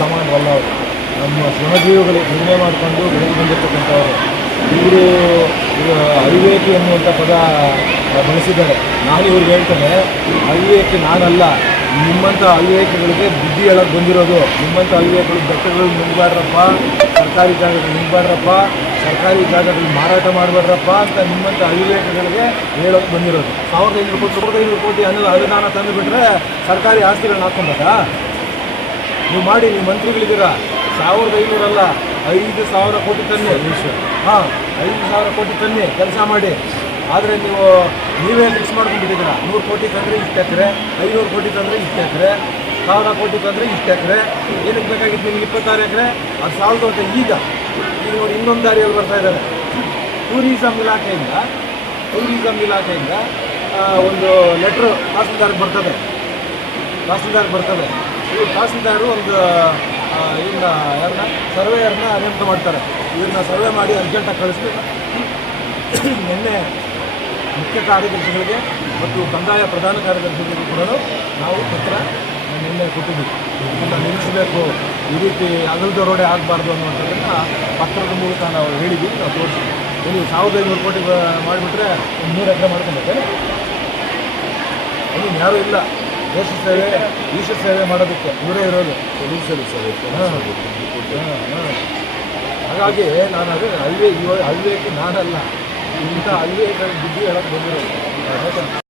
ಸಮಾನವಲ್ಲ. ಅವರು ನಮ್ಮ ಶ್ರಮಜೀವಿಗಳು ದುಡಿಮೆ ಮಾಡಿಕೊಂಡು ಬೆಳೆದು ಬಂದಿರತಕ್ಕಂಥವರು. ಇವರು ಅವಿವೇಕಿ ಅನ್ನುವಂಥ ಪದ ಬಳಸಿದ್ದಾರೆ. ನಾನು ಇವ್ರಿಗೆ ಹೇಳ್ತೇನೆ, ಅವಿವೇಕಿ ನಾನಲ್ಲ. ನಿಮ್ಮಂಥ ಅವಿವೇಕಗಳಿಗೆ ಬುದ್ಧಿ ಹೇಳಕ್ಕೆ ಬಂದಿರೋದು. ನಿಮ್ಮಂಥ ಅವಿವೇಕಗಳು ಬೆಟ್ಟಗಳು ನುಂಗ್ಬಾಡ್ರಪ್ಪ ಸರ್ಕಾರಿ ಜಾಗಗಳು ನುಂಗ್ಬಾಡ್ರಪ್ಪ ಸರ್ಕಾರಿ ಜಾಗಗಳು ಮಾರಾಟ ಮಾಡಬಾರ್ದಪ್ಪ ಅಂತ ನಿಮ್ಮಂಥ ಅವಿವೇಕಗಳಿಗೆ ಹೇಳೋಕೆ ಬಂದಿರೋದು. ಸಾವಿರದ ಐನೂರು ಕೋಟಿ, ಸಾವಿರದ ಐನೂರು ಕೋಟಿ ಅನ್ನೋದು ಅನುದಾನ ತಂದುಬಿಟ್ರೆ ಸರ್ಕಾರಿ ಆಸ್ತಿಗಳನ್ನ ಹಾಕ್ಕೊಂಬೇಕಾ ನೀವು ಮಾಡಿ, ನೀವು ಮಂತ್ರಿಗಳಿದ್ದೀರಾ? ಸಾವಿರದ ಐನೂರಲ್ಲ, ಐದು ಸಾವಿರ ಕೋಟಿ ತನ್ನಿ. ಹಾಂ, ಐದು ಸಾವಿರ ಕೋಟಿ ತನ್ನಿ ಕೆಲಸ ಮಾಡಿ. ಆದರೆ ನೀವು, ನೀವೇ ಫಿಕ್ಸ್ ಮಾಡ್ಕೊಂಡ್ಬಿಟ್ಟಿದ್ದೀರಾ? ನೂರು ಕೋಟಿ ತಂದರೆ ಇಷ್ಟು ಎಕರೆ, ಐನೂರು ಕೋಟಿ ತಂದರೆ ಇಷ್ಟು ಎಕರೆ, ಸಾವಿರ ಕೋಟಿ ತಂದರೆ ಇಷ್ಟು ಎಕರೆ. ಏನಕ್ಕೆ ಬೇಕಾಗಿತ್ತು ನಿಮ್ಗೆ ಇಪ್ಪತ್ತಾರು ಎಕರೆ? ಅದು ಸಾವಿರದ ಒಂದು ಈಗ. ಈಗ ನೋಡಿ ಇನ್ನೊಂದು ದಾರಿಯಲ್ಲಿ ಬರ್ತಾ ಇದ್ದಾರೆ. ಟೂರಿಸಮ್ ಇಲಾಖೆಯಿಂದ ಟೂರಿಸಮ್ ಇಲಾಖೆಯಿಂದ ಒಂದು ಲೆಟ್ರ್ ತಹಸೀಲ್ದಾರ್ಗೆ ಬರ್ತದೆ. ತಹಸೀಲ್ದಾರ್ಗೆ ಬರ್ತದೆ. ಇವ್ರು ತಹಸೀಲ್ದಾರು ಒಂದು ಇವ್ರನ್ನ ಯಾರನ್ನ, ಸರ್ವೇಯರ್ನ ನೇಮಕ ಮಾಡ್ತಾರೆ. ಇವ್ರನ್ನ ಸರ್ವೆ ಮಾಡಿ ಅರ್ಜೆಂಟಾಗಿ ಕಳಿಸ್ಬೇಕು ನಿನ್ನೆ ಮುಖ್ಯ ಕಾರ್ಯದರ್ಶಿಗಳಿಗೆ ಮತ್ತು ಕಂದಾಯ ಪ್ರಧಾನ ಕಾರ್ಯದರ್ಶಿಗಳಿಗೆ ಕೂಡ ನಾವು ಪತ್ರ ನಿನ್ನೆ ಕೊಟ್ಟಿದ್ದೀವಿ. ಇದನ್ನು ನಿಲ್ಲಿಸಬೇಕು. ಈ ರೀತಿ ಅಗಲದ ರೋಡೆ ಆಗಬಾರ್ದು ಅನ್ನುವಂಥದ್ದನ್ನು ಪತ್ರದ ಮೂಲಕ ನಾವು ಹೇಳಿದ್ದೀವಿ. ನಾವು ತೋರಿಸ್ತೀವಿ. ಇಲ್ಲಿ ಸಾವಿರದ ಐನೂರು ಕೋಟಿ ಮಾಡಿಬಿಟ್ರೆ ನೂರು ಎಕರೆ ಮಾಡ್ಕೊಂಡಿದ್ದೇನೆ ಅಲ್ಲಿ ಯಾರೂ ಇಲ್ಲ. ದೇಶ ಸೇವೆ ಈಶ ಸೇವೆ ಮಾಡೋದಕ್ಕೆ ಇವರೇ ಇರೋದು. ಹಾಗಾಗಿ ನಾನು ಅದೇ ಅಲ್ವೇ ಇವಾಗ ಹಳ್ಳಿಯಕ್ಕೆ ನಾನಲ್ಲ. ಇಂಥ ಅಲ್ವೇ ಬುದ್ಧಿ ಹೇಳಕ್ಕೆ ಬಂದಿರೋದು.